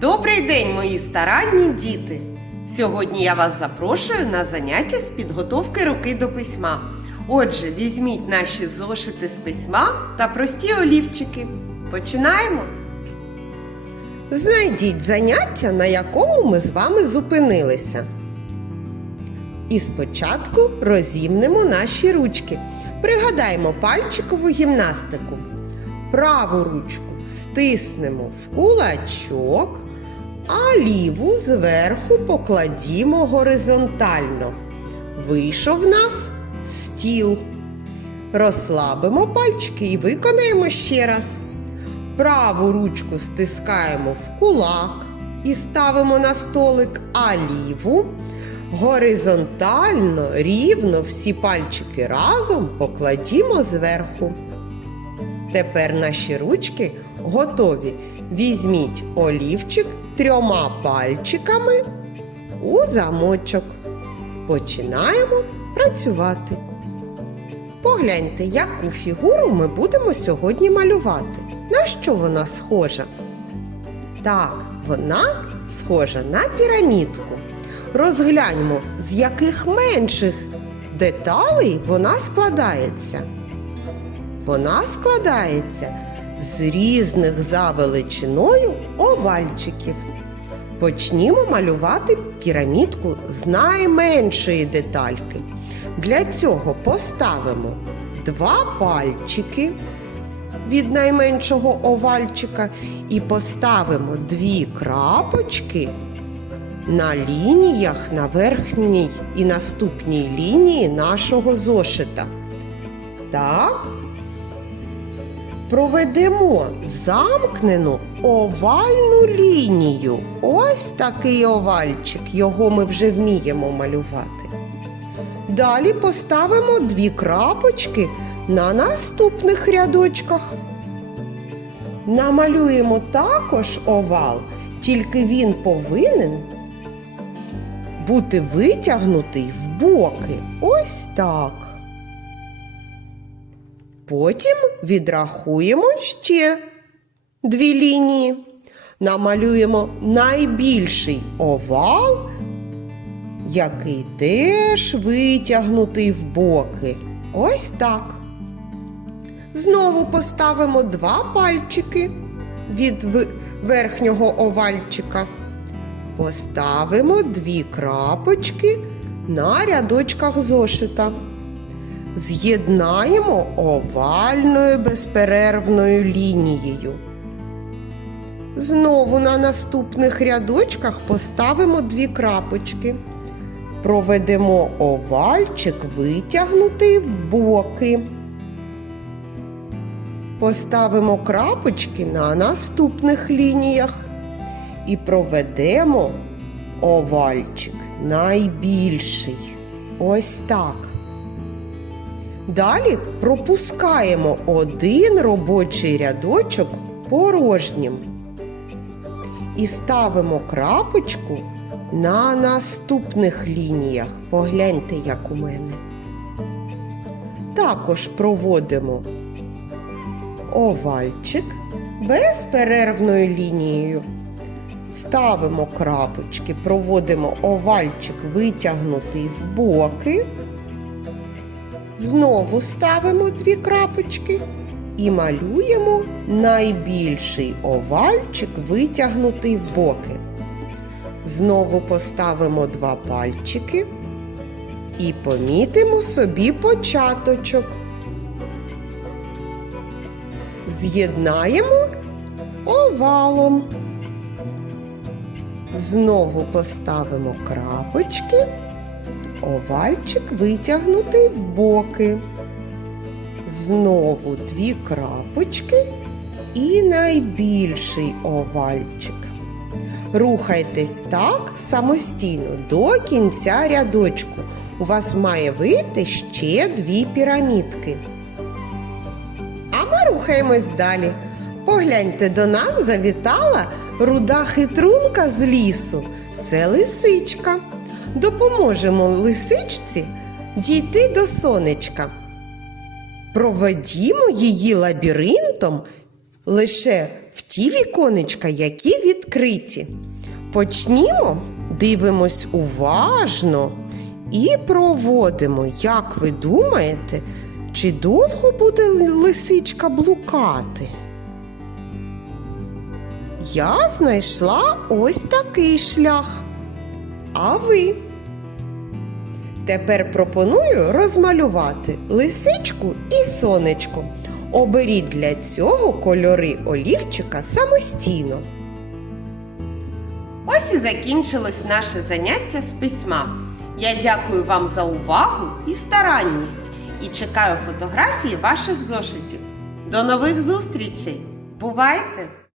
Добрий день, мої старанні діти! Сьогодні я вас запрошую на заняття з підготовки руки до письма. Отже, візьміть наші зошити з письма та прості олівчики. Починаємо. Знайдіть заняття, на якому ми з вами зупинилися. І спочатку розімнемо наші ручки. Пригадаємо пальчикову гімнастику. Праву ручку стиснемо в кулачок, а ліву зверху покладімо горизонтально. Вийшов в нас стіл. Розслабимо пальчики і виконаємо ще раз. Праву ручку стискаємо в кулак і ставимо на столик, а ліву горизонтально, рівно всі пальчики разом покладімо зверху. Тепер наші ручки готові. Візьміть олівчик трьома пальчиками у замочок. Починаємо працювати. Погляньте, яку фігуру ми будемо сьогодні малювати. На що вона схожа? Так, вона схожа на пірамідку. Розгляньмо, з яких менших деталей вона складається. Вона складається з різних за величиною овальчиків. Почнімо малювати пірамідку з найменшої детальки. Для цього поставимо два пальчики від найменшого овальчика і поставимо дві крапочки на лініях на верхній і наступній лінії нашого зошита. Так, проведемо замкнену овальну лінію. Ось такий овальчик, його ми вже вміємо малювати. Далі поставимо дві крапочки на наступних рядочках. Намалюємо також овал, тільки він повинен бути витягнутий в боки. Ось так. Потім відрахуємо ще дві лінії. Намалюємо найбільший овал, який теж витягнутий в боки. Ось так. Знову поставимо два пальчики від верхнього овальчика. Поставимо дві крапочки на рядочках зошита. З'єднаємо овальною безперервною лінією. Знову на наступних рядочках поставимо дві крапочки. Проведемо овальчик витягнутий в боки. Поставимо крапочки на наступних лініях і проведемо овальчик найбільший. Ось так. Далі пропускаємо один робочий рядочок порожнім і ставимо крапочку на наступних лініях. Погляньте, як у мене. Також проводимо овальчик безперервною лінією. Ставимо крапочки, проводимо овальчик витягнутий в боки. Знову ставимо дві крапочки і малюємо найбільший овальчик, витягнутий в боки. Знову поставимо два пальчики і помітимо собі початочок. З'єднаємо овалом. Знову поставимо крапочки овальчик витягнутий в боки. Знову дві крапочки і найбільший овальчик. Рухайтесь так самостійно до кінця рядочку. У вас має вийти ще дві пірамідки. А ми рухаємось далі. Погляньте, до нас завітала руда хитрунка з лісу. Це лисичка допоможемо лисичці дійти до сонечка. Проведімо її лабіринтом лише в ті віконечка, які відкриті. Почнімо, дивимось уважно і проводимо, як ви думаєте, чи довго буде лисичка блукати? Я знайшла ось такий шлях. А ви? Тепер пропоную розмалювати лисичку і сонечко. Оберіть для цього кольори олівчика самостійно. Ось і закінчилось наше заняття з письма. Я дякую вам за увагу і старанність і чекаю фотографії ваших зошитів. До нових зустрічей! Бувайте!